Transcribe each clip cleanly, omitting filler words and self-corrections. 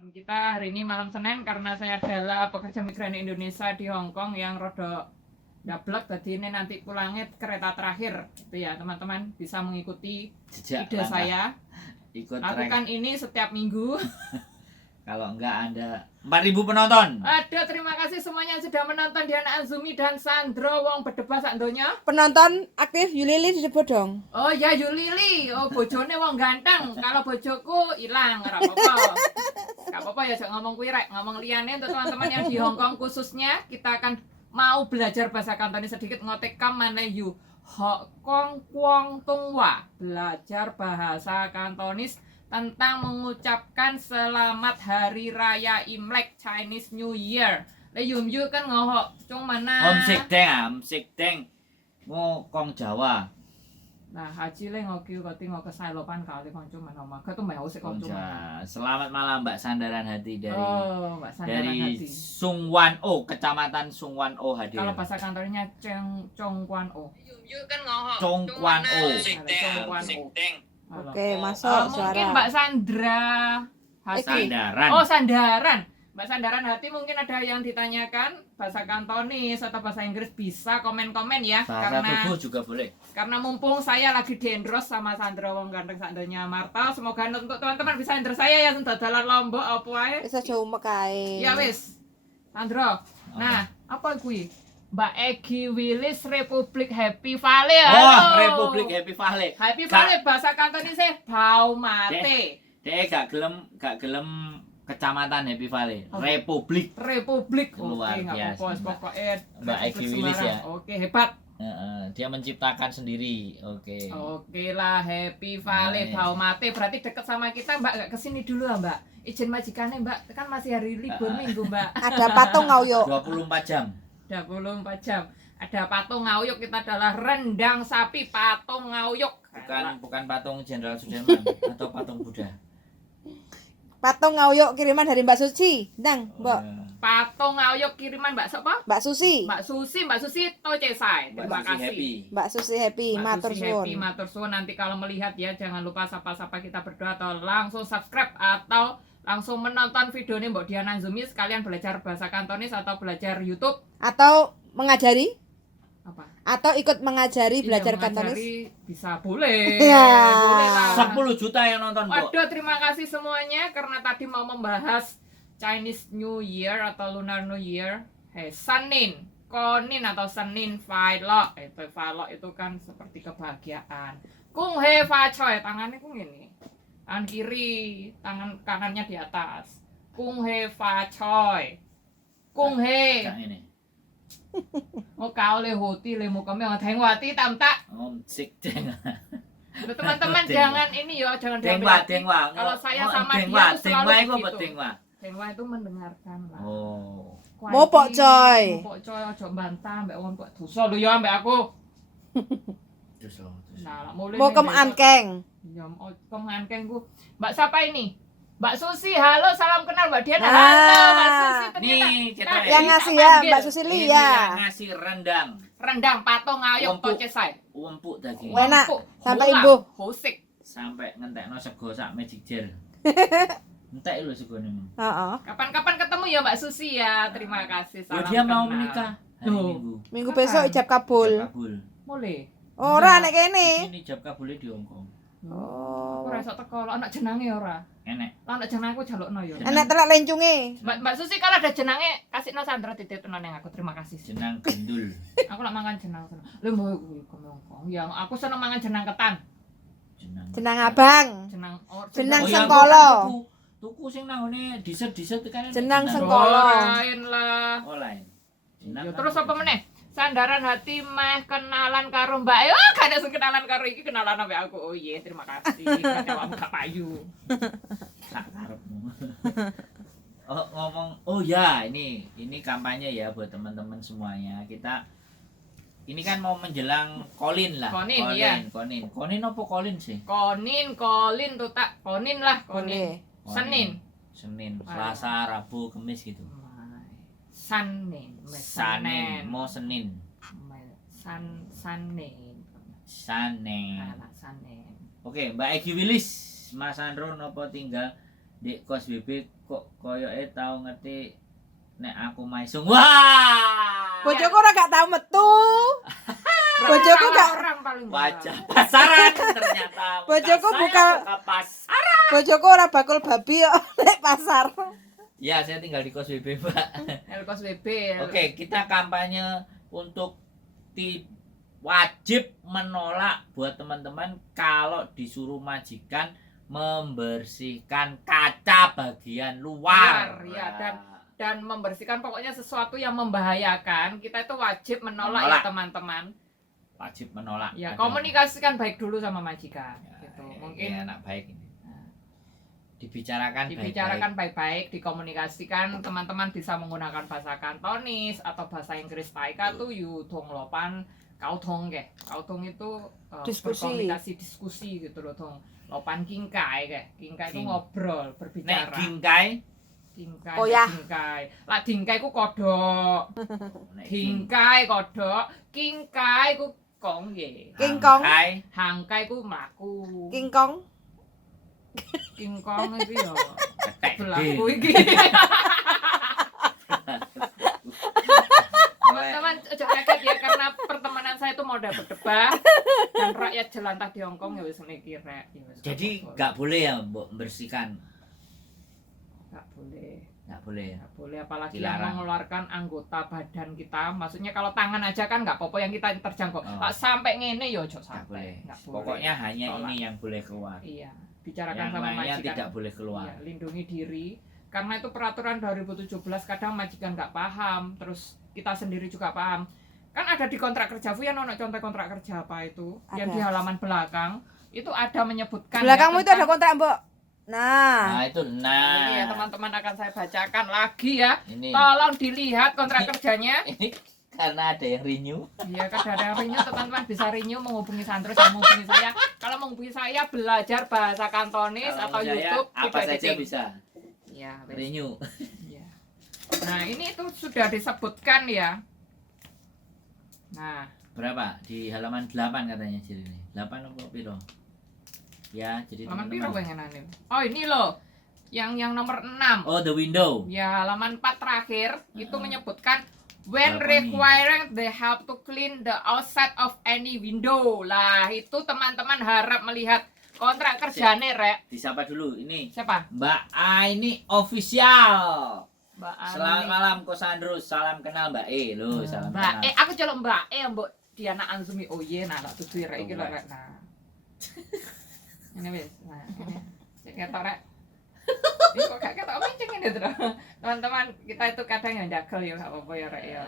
Kita hari ini malam Senin karena saya adalah pekerja migran Indonesia di Hong Kong yang rodok dablek, jadi ini nanti pulangnya kereta terakhir itu ya teman-teman, bisa mengikuti ide saya lakukan ini setiap minggu. Kalau enggak Anda 4.000 penonton. Aduh, terima kasih semuanya yang sudah menonton, Diana Azumi dan Sandro wong bedebah sak donya. Penonton aktif Yulili disebut dong. Oh ya, Yulili, oh bojone wong ganteng. Kalau bojoku hilang, ora apa-apa. Gak apa-apa ya, jangan ngomong kuwi rek, ngomong liyane untuk teman-teman yang di Hong Kong khususnya. Kita akan mau belajar bahasa Kantonis sedikit, ngotekam mana yu Hong Kong Kwong Tungwa. Belajar bahasa Kantonis tentang mengucapkan selamat hari raya Imlek, Chinese New Year. Le yum yu kan ngoho cung mana? Om sik deng. Ngokong Jawa. Nah, haji le ngoki koti ngok kesailopan kali konco mana maka tuh mau sik konco. Selamat malam Mbak Sandaran Hati dari Mbak Sandaran dari Hati. Sungwan O, Kecamatan Sungwan O hadir. Kalau bahasa kantornya Congkuan O. Yum kan ngoho. Congkuan O. Congkuan O. Oke, masuk suara. Mungkin Mbak Sandra Hati. Sandaran. Oh, Sandaran. Mbak Sandaran Hati, mungkin ada yang ditanyakan bahasa Kantonis atau bahasa Inggris, bisa komen-komen ya. Bahasa tubuh juga boleh. Karena mumpung saya lagi diendros sama Sandra wong ganteng sakdonya Marta, semoga untuk teman-teman bisa endros saya ya dalan Lombok apa wae. Wis aja umek kae. Ya wis. Sandra. Nah, apa kuwi? Mbak Egi Willis Republik Happy Valley. Oh, Republik Happy Valley. Happy Valley bahasa Kantonisnya bau mate. Dek gak gelem Kecamatan Happy Valley. Republik. Republik. Luar Oke, biasa, apa-apa pokoknya Mbak Egi Willis ya. Oke, hebat. Dia menciptakan sendiri. Oke. Oke lah, Happy Valley, Nice. bau mate. Berarti deket sama kita, Mbak. Gak kesini dulu lah, Mbak. Izin majikannya, Mbak. Kan masih hari libur minggu, Mbak. Ada patung ngauyuk. 24 jam. 24 jam. Ada patung ngauyuk, kita adalah rendang sapi patung ngauyuk. Bukan patung Jenderal Sudirman atau patung Buddha. Patung ngauyuk kiriman dari Mbak Suci. Ndang, Mbak. Patung ngauyuk kiriman Mbak siapa? Mbak Susi. Mbak Susi Tocesai. Terima kasih. Mbak Susi happy, Mbak matur Susi happy, suwun. matur suwun. Nanti kalau melihat ya, jangan lupa sapa-sapa kita berdoa atau langsung subscribe atau langsung menonton videonya Mbak Diana Azumi, sekalian belajar bahasa Kantonis atau belajar YouTube Atau mengajari? apa? Atau ikut mengajari belajar Iya, Kantonis? mengajari bisa boleh. Ya. Boleh lah. 10 juta yang nonton, Bu. Waduh, terima kasih semuanya karena tadi mau membahas Chinese New Year atau Lunar New Year. Senin, Konin atau Senin Failok. Failok itu kan seperti kebahagiaan. Kung he fa choy, tangannya kung ini. Tangan kiri, tangan kanannya di atas. Kung he fa choy. Kung he. Yang ini. Mau kau le hoti le mau kami nggak wati tam tak. Om sik deng. Teman-teman jangan ini ya, jangan Dengwa. Kalau saya sama dia tuh selalu Dengwa itu apa begitu. dengwa? Dengwa itu mendengarkan lah. Oh. Mopok, coy. Mopok coy, ojo bantah mbak wong kok dosa lho ya mbak aku. Terus loh. Nah, mulai Mau kemeankeng. Ya, kemeankeng ku. Mbak siapa ini? Mbak Susi, halo, salam kenal Mbak Diana. Nah. Halo, Mbak Susi ternyata. Nih, kita Tadi Yang tak ngasih ya, panggil. Mbak Susi Ini ya. yang ngasih rendang. Rendang patung ngayok Empuk. tocesai. Empuk daging. Enak. Empuk, Sampai hola, imbuh. hosik. Sampai ngentekno sego sak magic jar. Entek lho segone. Heeh. Kapan-kapan ketemu ya Mbak Susi ya. Terima kasih. Loh, Salam dia mau kenal. menikah hari Loh. Minggu. Minggu Kapan? besok ijab kabul. Ijab kabul. Boleh. Ora nek kene. Ini ijab kabulnya di Hongkong. Oh. Aku rasa teko lo anak jenange ora. Enek. Lo anak jenang aku jalukno ya. Enak telak lencunge. Mbak Susi kalau ada jenange kasih no Sandra titipno nang aku. Terima kasih. Jenang gendul. Aku nak mangan jenang seneng. Lho mau kuwi ngomong. Yang aku seneng mangan jenang ketan. Jenang. Jenang abang. Jenang Jenang yang sengkolo. Tuku sing nang ngene diset-diset kan. Jenang Oh, sengkolo. lain lah. Oh lain. Jenang. Ya, terus apa meneh? Sandaran hati meh kenalan karo Mbak. Oh, gak ada sing kenalan karo iki, kenalan ambek aku. Oh iya, terima kasih. Kamu gak payu. Sak karepmu. Oh ngomong, oh ya ini kampanye ya buat teman-teman semuanya. Kita ini kan mau menjelang Kolin lah. Konin, iya. Konin apa Kolin sih? Kolin tuh tak. Konin lah, Boleh. Senin. Senin, Selasa, Rabu, Kamis gitu. Senin. Senin, mau Senin. Senin. Senin. Senin. Oke, Mbak Egi Willis, Mas Andro nopo tinggal di kos BB kok koyoke tau ngerti nek aku maisung. Wah. Bojoku ora gak tau metu. Bojoku gak orang paling Wajah pasaran ternyata. Bojoku Saya bukan- buka pasar. Bojoku ora bakul babi kok nek pasar. Ya, saya tinggal di kos BB, Mbak. Kos WB. Oke, kita kampanye untuk wajib menolak buat teman-teman kalau disuruh majikan membersihkan kaca bagian luar. Luar, ya, dan membersihkan pokoknya sesuatu yang membahayakan, kita itu wajib menolak, Menolak. ya teman-teman. Wajib menolak. Ya, Ada- komunikasikan baik dulu sama majikan. Ya, Gitu. ini Mungkin anak baik ini. Dibicarakan dibicarakan baik-baik, dikomunikasikan, teman-teman bisa menggunakan bahasa Kantonis atau bahasa Inggris Taika tuh yudong lopan kautong ke. Kautong itu Diskusi. berkomunikasi, diskusi gitu loh, dong. Lopan kingkai ke. Kingkai itu ngobrol, Nek berbicara. gingkai, Dingkai, Oh ya. dingkai. Lah dingkai ku kodok. nek Dingkai kodok, kingkai ku kongge. King Kong. hangkai, Hangkai ku mlaku. King Kong. Kingkong iki yo ketek berlaku gede. iki. Teman-teman ojo kaget ya, karena pertemanan saya itu modal berdebat dan rakyat jelantah di Hongkong ya wis ngene iki rek. Ya wis Jadi apa-apa. nggak boleh ya Mbok membersihkan, Nggak boleh. nggak boleh ya. Nggak boleh, apalagi Dilarang. yang mengeluarkan anggota badan kita. Maksudnya kalau tangan aja kan nggak apa-apa yang kita terjangkau. Oh. Pak, sampai ngene yo ojo Nggak sampai. boleh. Nggak boleh. Pokoknya hanya Tolak. ini yang boleh keluar. Iya, bicarakan Yang sama lainnya majikan. tidak boleh keluar. Iya, lindungi diri. Karena itu peraturan 2017, kadang majikan nggak paham, terus kita sendiri juga paham. Kan ada di kontrak kerja, Fu, ya nono contoh kontrak kerja apa itu? Yang Ada. di halaman belakang itu ada menyebutkan Belakangmu ya, itu ada tentang- kontrak, Mbok. Nah, Nah itu, Ini ya nah teman-teman akan saya bacakan lagi ya. ini Tolong dilihat kontrak kerjanya. ini karena ada yang renew. Iya, kan ada renew, teman-teman bisa renew menghubungi Sandro, sama menghubungi saya. Kalau menghubungi saya belajar bahasa Kantonis Kalau atau saya, YouTube apa video saja editing. bisa Iya, wes. renew. Iya. Nah, ini itu sudah disebutkan ya. Nah, Berapa? Di halaman 8 katanya jadi ini. 8 apa piro? Ya, jadi halaman piro teman-teman. pengenan ini? Oh, ini loh. Yang nomor 6. Oh, the window. Ya, halaman 4 terakhir itu menyebutkan when Berapa nih? requiring they have to clean the outside of any window. Lah, itu teman-teman harap melihat kontrak kerjane, Rek. Disapa dulu ini. Siapa? Mbak A ini official. Mbak Ani. Selamat malam Kosandro, salam kenal Mbak E loh, salam Mbak kenal. aku celok Mbak Mbok Diana Anzumi. Oh iya, nah tak tutu rek iki lho, Rek. Nah. Ini wis. Nah, ini. Cek ketok rek. Ini kok gak ketok menceng ini terus. Teman-teman, kita itu kadang yang jagel ya, gak apa-apa ya, Rek ya.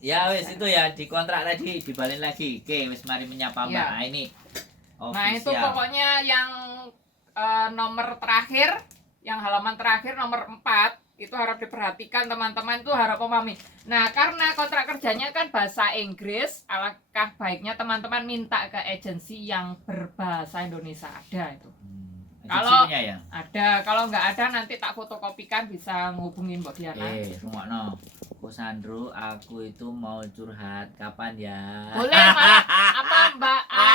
Ya wes itu ya di kontrak tadi dibalik lagi. Oke, wes mari menyapa Mbak Iya. A ini. Nah, itu Official. pokoknya yang nomor terakhir, yang halaman terakhir nomor 4 itu harap diperhatikan teman-teman, tuh harap memahami. Nah, karena kontrak kerjanya kan bahasa Inggris, alangkah baiknya teman-teman minta ke agensi yang berbahasa Indonesia. Ada itu. Kalau Kalau- ya. Ada, kalau nggak ada nanti tak fotokopikan, bisa ngubungin Mbak Diana. Rungokno. Kosandro, aku itu mau curhat kapan ya? Boleh, Mbak. Apa Mbak A?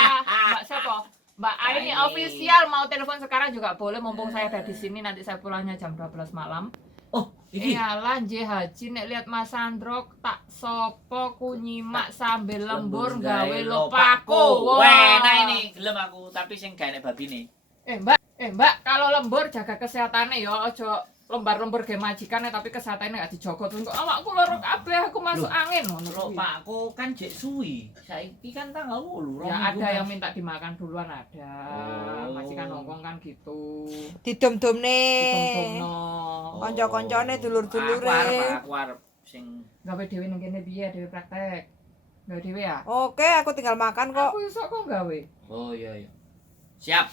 Mbak siapa? Mbak A ini Ini. official, mau telepon sekarang juga boleh, mumpung saya ada di sini. Nanti saya pulangnya jam 12 malam. Oh, ini. Iyalah Nje Haji nek lihat Mas Sandro tak sopo ku nyimak sambil lembur gawe lopaku. Wah, nah ini gelem aku, tapi sing gak enek babine. Mbak, kalau lembur jaga kesehatannya ya, ojo lembar-lembur ge majikan tapi kesehatannya gak dijogo terus kok awakku loro kabeh, aku masuk Loh, angin ngono. Lho, Pakku kan jek suwi. Saiki kan tanggal 8. Ya ada yang minta dimakan duluan ada. Oh. Majikan Hongkong kan gitu. didom-domne. Ditomno. Konco-koncone, dulur-dulure. Aku arep sing Gawe dhewe ning kene piye dhewe praktek. Gawe dhewe ya? Oke, aku tinggal makan kok. Aku iso kok gawe. Oh iya. Siap.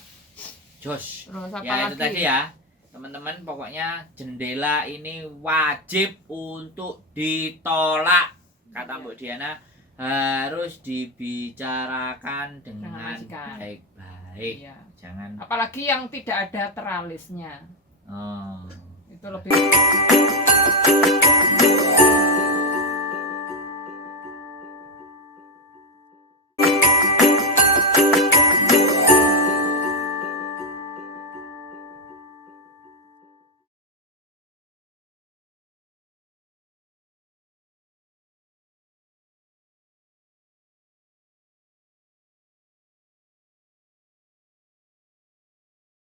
Jos. Terus apa Ya lagi? itu tadi ya. Teman-teman, pokoknya jendela ini wajib untuk ditolak. Kata Mbak Diana, harus dibicarakan dengan majikan. baik-baik. Iya. Jangan Apalagi yang tidak ada teralisnya. oh. Itu lebih